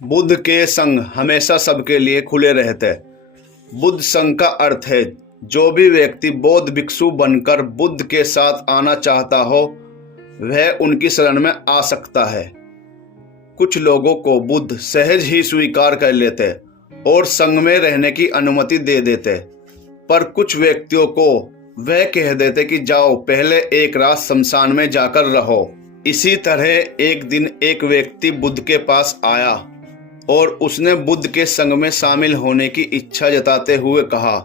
बुद्ध के संग हमेशा सबके लिए खुले रहते। बुद्ध संघ का अर्थ है जो भी व्यक्ति बौद्ध भिक्षु बनकर बुद्ध के साथ आना चाहता हो वह उनकी शरण में आ सकता है। कुछ लोगों को बुद्ध सहज ही स्वीकार कर लेते और संघ में रहने की अनुमति दे देते, पर कुछ व्यक्तियों को वह कह देते कि जाओ पहले एक रात शमशान में जाकर रहो। इसी तरह एक दिन एक व्यक्ति बुद्ध के पास आया और उसने बुद्ध के संग में शामिल होने की इच्छा जताते हुए कहा,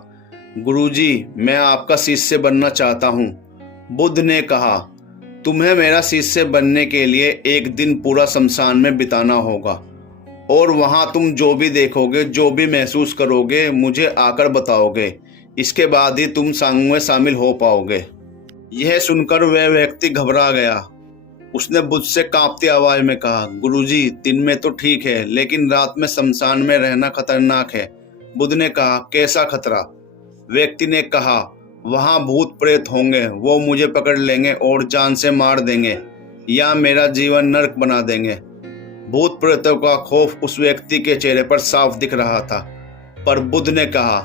गुरुजी, मैं आपका शिष्य बनना चाहता हूँ। बुद्ध ने कहा, तुम्हें मेरा शिष्य बनने के लिए एक दिन पूरा शमशान में बिताना होगा और वहाँ तुम जो भी देखोगे, जो भी महसूस करोगे, मुझे आकर बताओगे। इसके बाद ही तुम संग में शामिल हो पाओगे। यह सुनकर वह व्यक्ति घबरा गया। उसने बुद्ध से कांपती आवाज में कहा, गुरुजी, दिन में तो ठीक है लेकिन रात में शमशान में रहना खतरनाक है। बुद्ध ने कहा, कैसा खतरा? व्यक्ति ने कहा, वहां भूत प्रेत होंगे, वो मुझे पकड़ लेंगे और जान से मार देंगे या मेरा जीवन नरक बना देंगे। भूत प्रेतों का खौफ उस व्यक्ति के चेहरे पर साफ दिख रहा था। पर बुद्ध ने कहा,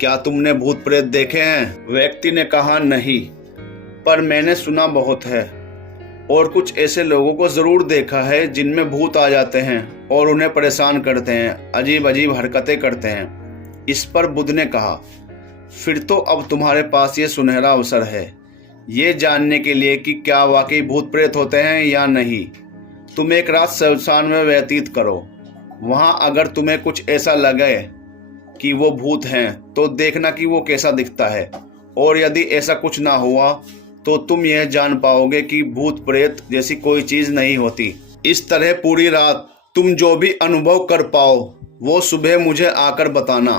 क्या तुमने भूत प्रेत देखे हैं? व्यक्ति ने कहा, नहीं, पर मैंने सुना बहुत है और कुछ ऐसे लोगों को जरूर देखा है जिनमें भूत आ जाते हैं और उन्हें परेशान करते हैं, अजीब अजीब हरकतें करते हैं। इस पर बुद्ध ने कहा, फिर तो अब तुम्हारे पास ये सुनहरा अवसर है ये जानने के लिए कि क्या वाकई भूत प्रेत होते हैं या नहीं। तुम एक रात शमशान में व्यतीत करो। वहां अगर तुम्हें कुछ ऐसा लगे कि वो भूत हैं तो देखना कि वो कैसा दिखता है, और यदि ऐसा कुछ ना हुआ तो तुम यह जान पाओगे कि भूत प्रेत जैसी कोई चीज नहीं होती। इस तरह पूरी रात तुम जो भी अनुभव कर पाओ वो सुबह मुझे आकर बताना।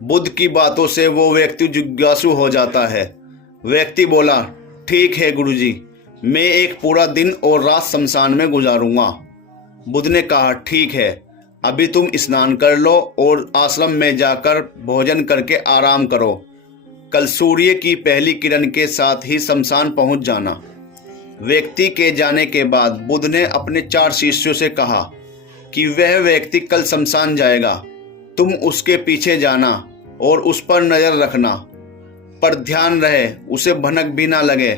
बुद्ध की बातों से वो व्यक्ति जिज्ञासु हो जाता है। व्यक्ति बोला, ठीक है गुरुजी, मैं एक पूरा दिन और रात शमशान में गुजारूंगा। बुद्ध ने कहा, ठीक है, अभी तुम स्नान कर लो और आश्रम में जाकर भोजन करके आराम करो। कल सूर्य की पहली किरण के साथ ही शमशान पहुंच जाना। व्यक्ति के जाने के बाद बुद्ध ने अपने 4 शिष्यों से कहा कि वह व्यक्ति कल शमशान जाएगा, तुम उसके पीछे जाना और उस पर नजर रखना, पर ध्यान रहे उसे भनक भी ना लगे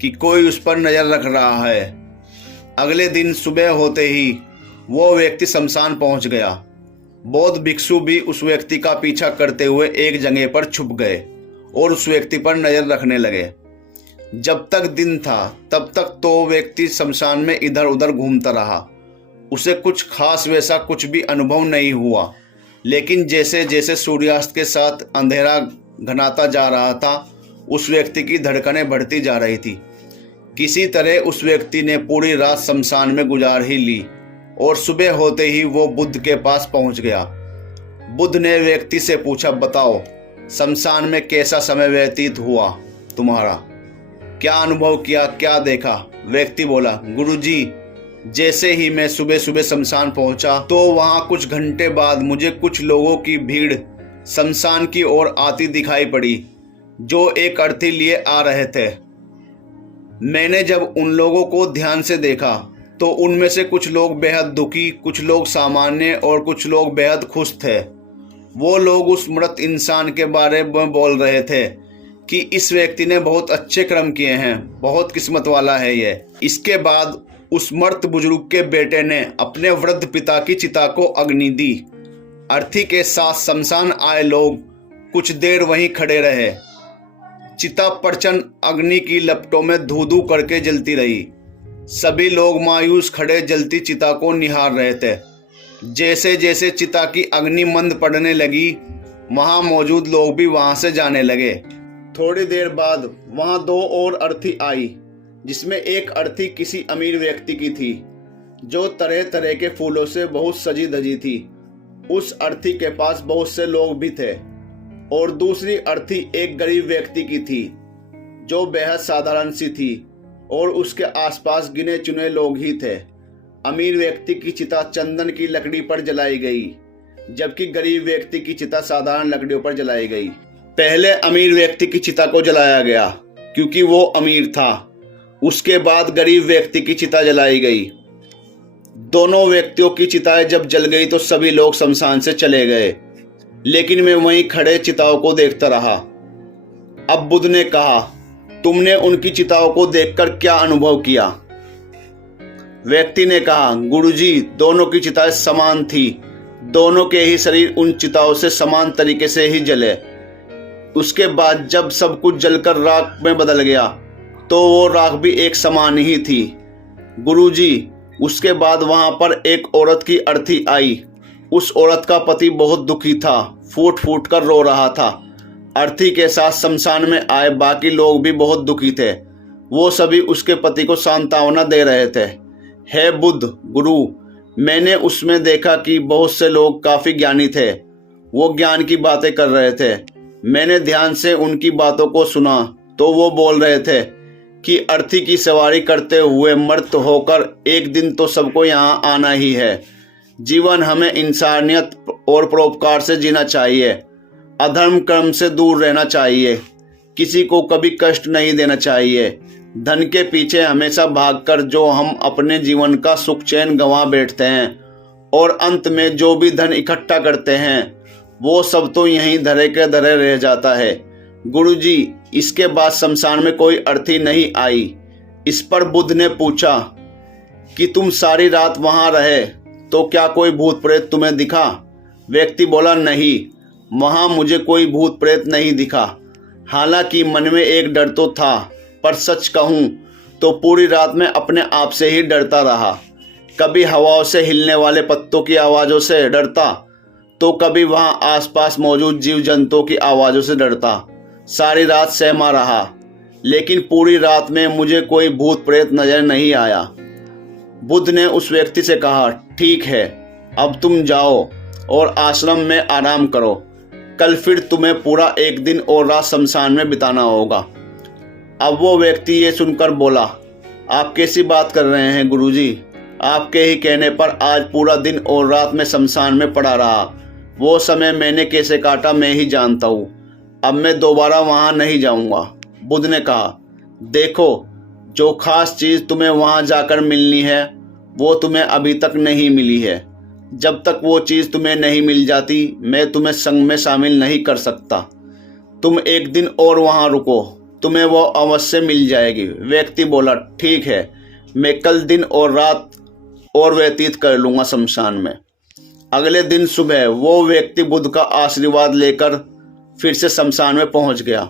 कि कोई उस पर नजर रख रहा है। अगले दिन सुबह होते ही वो व्यक्ति शमशान पहुंच गया। बौद्ध भिक्षु भी उस व्यक्ति का पीछा करते हुए एक जगह पर छुप गए और उस व्यक्ति पर नजर रखने लगे। जब तक दिन था तब तक तो व्यक्ति शमशान में इधर उधर घूमता रहा। उसे कुछ खास वैसा कुछ भी अनुभव नहीं हुआ, लेकिन जैसे जैसे सूर्यास्त के साथ अंधेरा घनाता जा रहा था उस व्यक्ति की धड़कनें बढ़ती जा रही थी। किसी तरह उस व्यक्ति ने पूरी रात शमशान में गुजार ही ली और सुबह होते ही वो बुद्ध के पास पहुंच गया। बुद्ध ने व्यक्ति से पूछा, बताओ शमशान में कैसा समय व्यतीत हुआ तुम्हारा? क्या अनुभव किया, क्या देखा? व्यक्ति बोला, गुरुजी, जैसे ही मैं सुबह सुबह शमशान पहुंचा तो वहां कुछ घंटे बाद मुझे कुछ लोगों की भीड़ शमशान की ओर आती दिखाई पड़ी जो एक अर्थी लिए आ रहे थे। मैंने जब उन लोगों को ध्यान से देखा तो उनमें से कुछ लोग बेहद दुखी, कुछ लोग सामान्य और कुछ लोग बेहद खुश थे। वो लोग उस मृत इंसान के बारे में बोल रहे थे कि इस व्यक्ति ने बहुत अच्छे कर्म किए हैं, बहुत किस्मत वाला है ये। इसके बाद उस मर्द बुजुर्ग के बेटे ने अपने वृद्ध पिता की चिता को अग्नि दी। अर्थी के साथ शमशान आए लोग कुछ देर वहीं खड़े रहे। चिता प्रचंड अग्नि की लपटों में धू धू करके जलती रही। सभी लोग मायूस खड़े जलती चिता को निहार रहे थे। जैसे जैसे चिता की अग्नि मंद पड़ने लगी वहां मौजूद लोग भी वहां से जाने लगे। थोड़ी देर बाद वहां 2 और अर्थी आई, जिसमें एक अर्थी किसी अमीर व्यक्ति की थी जो तरह तरह के फूलों से बहुत सजी धजी थी। उस अर्थी के पास बहुत से लोग भी थे और दूसरी अर्थी एक गरीब व्यक्ति की थी जो बेहद साधारण सी थी और उसके आसपास गिने चुने लोग ही थे। अमीर व्यक्ति की चिता चंदन की लकड़ी पर जलाई गई जबकि गरीब व्यक्ति की चिता साधारण लकड़ियों पर जलाई गई। पहले अमीर व्यक्ति की चिता को जलाया गया क्योंकि वो अमीर था। उसके बाद गरीब व्यक्ति की चिता जलाई गई। दोनों व्यक्तियों की चिताएं जब जल गई तो सभी लोग शमशान से चले गए, लेकिन मैं वहीं खड़े चिताओं को देखता रहा। अब बुद्ध ने कहा, तुमने उनकी चिताओं को देखकर क्या अनुभव किया? व्यक्ति ने कहा, गुरुजी, दोनों की चिताएं समान थी, दोनों के ही शरीर उन चिताओं से समान तरीके से ही जले। उसके बाद जब सब कुछ जलकर राख में बदल गया तो वो राख भी एक समान ही थी। गुरुजी, उसके बाद वहां पर एक औरत की अर्थी आई। उस औरत का पति बहुत दुखी था, फूट फूट कर रो रहा था। अर्थी के साथ शमशान में आए बाकी लोग भी बहुत दुखी थे। वो सभी उसके पति को सांत्वना दे रहे थे। हे बुद्ध गुरु, मैंने उसमें देखा कि बहुत से लोग काफी ज्ञानी थे। वो ज्ञान की बातें कर रहे थे। मैंने ध्यान से उनकी बातों को सुना तो वो बोल रहे थे कि अर्थी की सवारी करते हुए मर्त होकर एक दिन तो सबको यहाँ आना ही है। जीवन हमें इंसानियत और परोपकार से जीना चाहिए, अधर्म कर्म से दूर रहना चाहिए, किसी को कभी कष्ट नहीं देना चाहिए। धन के पीछे हमेशा भागकर जो हम अपने जीवन का सुख चैन गंवा बैठते हैं और अंत में जो भी धन इकट्ठा करते हैं वो सब तो यहीं धरे के धरे रह जाता है। गुरुजी, इसके बाद शमशान में कोई अर्थी नहीं आई। इस पर बुद्ध ने पूछा कि तुम सारी रात वहां रहे तो क्या कोई भूत प्रेत तुम्हें दिखा? व्यक्ति बोला, नहीं, वहां मुझे कोई भूत प्रेत नहीं दिखा। हालांकि मन में एक डर तो था, पर सच कहूं तो पूरी रात में अपने आप से ही डरता रहा। कभी हवाओं से हिलने वाले पत्तों की आवाज़ों से डरता तो कभी वहां आसपास मौजूद जीव जंतुओं की आवाज़ों से डरता। सारी रात सहमा रहा, लेकिन पूरी रात में मुझे कोई भूत प्रेत नजर नहीं आया। बुद्ध ने उस व्यक्ति से कहा, ठीक है, अब तुम जाओ और आश्रम में आराम करो। कल फिर तुम्हें पूरा एक दिन और रात शमशान में बिताना होगा। अब वो व्यक्ति ये सुनकर बोला, आप कैसी बात कर रहे हैं गुरुजी? आपके ही कहने पर आज पूरा दिन और रात में शमशान में पड़ा रहा। वो समय मैंने कैसे काटा मैं ही जानता हूँ। अब मैं दोबारा वहाँ नहीं जाऊँगा। बुद्ध ने कहा, देखो, जो खास चीज़ तुम्हें वहाँ जाकर मिलनी है वो तुम्हें अभी तक नहीं मिली है। जब तक वो चीज़ तुम्हें नहीं मिल जाती मैं तुम्हें संग में शामिल नहीं कर सकता। तुम एक दिन और वहाँ रुको, तुम्हें वो अवश्य मिल जाएगी। व्यक्ति बोला, ठीक है, मैं कल दिन और रात और व्यतीत कर लूँगा शमशान में। अगले दिन सुबह वो व्यक्ति बुद्ध का आशीर्वाद लेकर फिर से शमशान में पहुंच गया।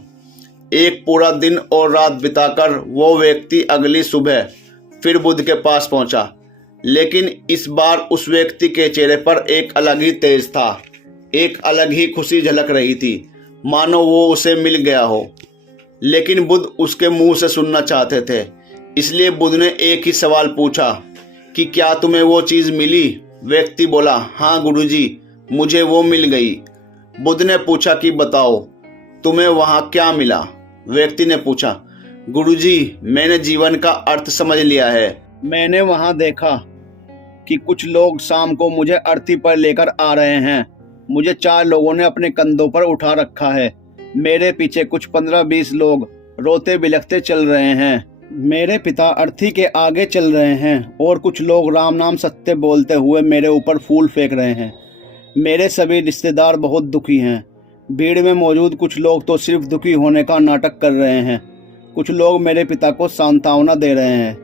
एक पूरा दिन और रात बिताकर वो व्यक्ति अगली सुबह फिर बुद्ध के पास पहुंचा, लेकिन इस बार उस व्यक्ति के चेहरे पर एक अलग ही तेज था, एक अलग ही खुशी झलक रही थी, मानो वो उसे मिल गया हो। लेकिन बुद्ध उसके मुंह से सुनना चाहते थे, इसलिए बुद्ध ने एक ही सवाल पूछा कि क्या तुम्हें वो चीज़ मिली? व्यक्ति बोला, हाँ गुरुजी, मुझे वो मिल गई। बुद्ध ने पूछा कि बताओ, तुम्हें वहाँ क्या मिला? व्यक्ति ने पूछा, गुरुजी, मैंने जीवन का अर्थ समझ लिया है। मैंने वहाँ देखा कि कुछ लोग शाम को मुझे अर्थी पर लेकर आ रहे हैं। मुझे 4 लोगों ने अपने कंधों पर उठा रखा है। मेरे पीछे कुछ 15-20 लोग रोते बिलखते चल रहे हैं। मेरे पिता अर्थी के आगे चल रहे हैं और कुछ लोग राम नाम सत्य बोलते हुए मेरे ऊपर फूल फेंक रहे हैं। मेरे सभी रिश्तेदार बहुत दुखी हैं। भीड़ में मौजूद कुछ लोग तो सिर्फ दुखी होने का नाटक कर रहे हैं। कुछ लोग मेरे पिता को सांत्वना दे रहे हैं।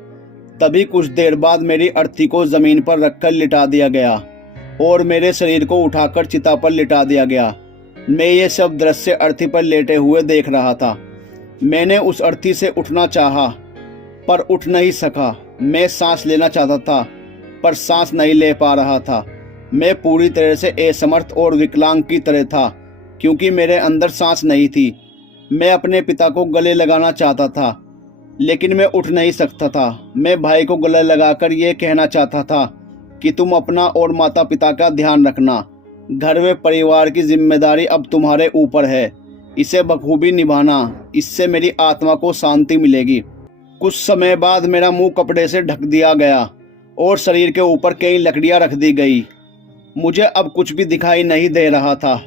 तभी कुछ देर बाद मेरी अर्थी को ज़मीन पर रखकर लिटा दिया गया और मेरे शरीर को उठाकर चिता पर लिटा दिया गया। मैं ये सब दृश्य अर्थी पर लेटे हुए देख रहा था। मैंने उस अर्थी से उठना चाहा पर उठ नहीं सका। मैं सांस लेना चाहता था पर सांस नहीं ले पा रहा था। मैं पूरी तरह से असमर्थ और विकलांग की तरह था क्योंकि मेरे अंदर सांस नहीं थी। मैं अपने पिता को गले लगाना चाहता था लेकिन मैं उठ नहीं सकता था। मैं भाई को गले लगाकर ये कहना चाहता था कि तुम अपना और माता पिता का ध्यान रखना। घर व परिवार की जिम्मेदारी अब तुम्हारे ऊपर है। इसे बखूबी निभाना, इससे मेरी आत्मा को शांति मिलेगी। कुछ समय बाद मेरा मुंह कपड़े से ढक दिया गया और शरीर के ऊपर कई लकड़ियां रख दी गई। मुझे अब कुछ भी दिखाई नहीं दे रहा था।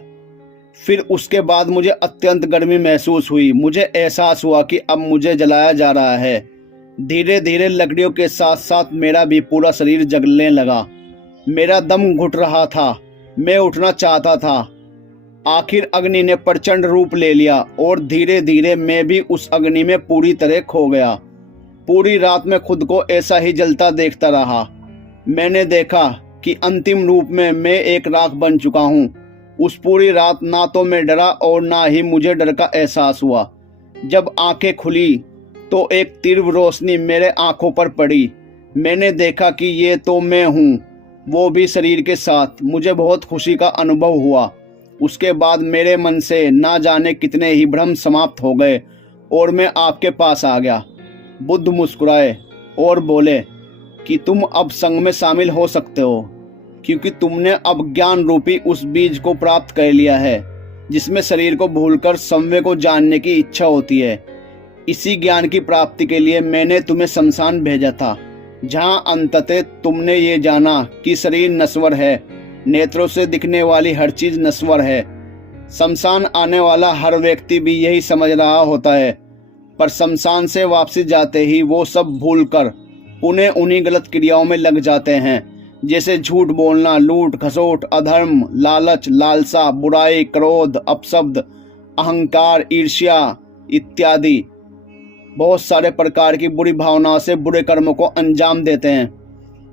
फिर उसके बाद मुझे अत्यंत गर्मी महसूस हुई। मुझे एहसास हुआ कि अब मुझे जलाया जा रहा है। धीरे धीरे लकड़ियों के साथ साथ मेरा भी पूरा शरीर जलने लगा। मेरा दम घुट रहा था, मैं उठना चाहता था। आखिर अग्नि ने प्रचंड रूप ले लिया और धीरे धीरे मैं भी उस अग्नि में पूरी तरह खो गया। पूरी रात मैं खुद को ऐसा ही जलता देखता रहा। मैंने देखा कि अंतिम रूप में मैं एक राख बन चुका हूँ। उस पूरी रात ना तो मैं डरा और ना ही मुझे डर का एहसास हुआ। जब आंखें खुली तो एक तीव्र रोशनी मेरे आंखों पर पड़ी। मैंने देखा कि ये तो मैं हूँ, वो भी शरीर के साथ। मुझे बहुत खुशी का अनुभव हुआ। उसके बाद मेरे मन से ना जाने कितने ही भ्रम समाप्त हो गए और मैं आपके पास आ गया। बुद्ध मुस्कुराए और बोले कि तुम अब संघ में शामिल हो सकते हो, क्योंकि तुमने अब ज्ञान रूपी उस बीज को प्राप्त कर लिया है जिसमें शरीर को भूलकर संवेग को जानने की इच्छा होती है। इसी ज्ञान की प्राप्ति के लिए मैंने तुम्हें शमशान भेजा था, जहां अंततः तुमने ये जाना कि शरीर नश्वर है, नेत्रों से दिखने वाली हर चीज नश्वर है। शमशान आने वाला हर व्यक्ति भी यही समझ रहा होता है, पर शमशान से वापसी जाते ही वो सब भूलकर उन्हें उन्हीं गलत क्रियाओं में लग जाते हैं, जैसे झूठ बोलना, लूट खसोट, अधर्म, लालच, लालसा, बुराई, क्रोध, अपशब्द, अहंकार, ईर्ष्या इत्यादि। बहुत सारे प्रकार की बुरी भावनाओं से बुरे कर्मों को अंजाम देते हैं।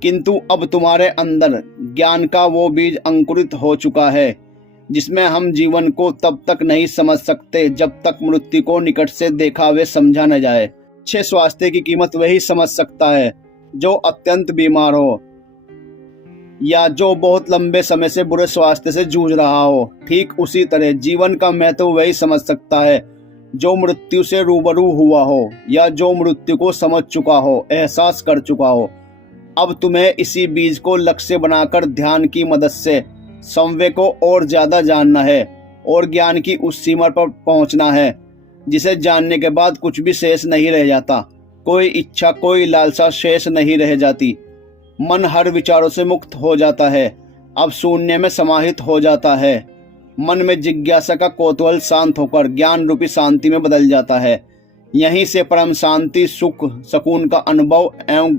किंतु अब तुम्हारे अंदर ज्ञान का वो बीज अंकुरित हो चुका है, जिसमें हम जीवन को तब तक नहीं समझ सकते जब तक मृत्यु को निकट से देखा वे समझा न जाए। अच्छे स्वास्थ्य की कीमत वही समझ सकता है जो अत्यंत बीमार हो या जो बहुत लंबे समय से बुरे स्वास्थ्य से जूझ रहा हो। ठीक उसी तरह जीवन का महत्व वही समझ सकता है जो मृत्यु से रूबरू हुआ हो या जो मृत्यु को समझ चुका हो, एहसास कर चुका हो। अब तुम्हें इसी बीज को लक्ष्य बनाकर ध्यान की मदद से संवेग को और ज्यादा जानना है और ज्ञान की उस सीमा पर पहुंचना है जिसे जानने के बाद कुछ भी शेष नहीं रह जाता। कोई इच्छा, कोई लालसा शेष नहीं रह जाती। मन हर विचारों से मुक्त हो जाता है, अब शून्य में समाहित हो जाता है। मन में जिज्ञासा का कौतूहल शांत होकर ज्ञान रूपी शांति में बदल जाता है। यहीं से परम शांति, सुख, सुकून का अनुभव एवं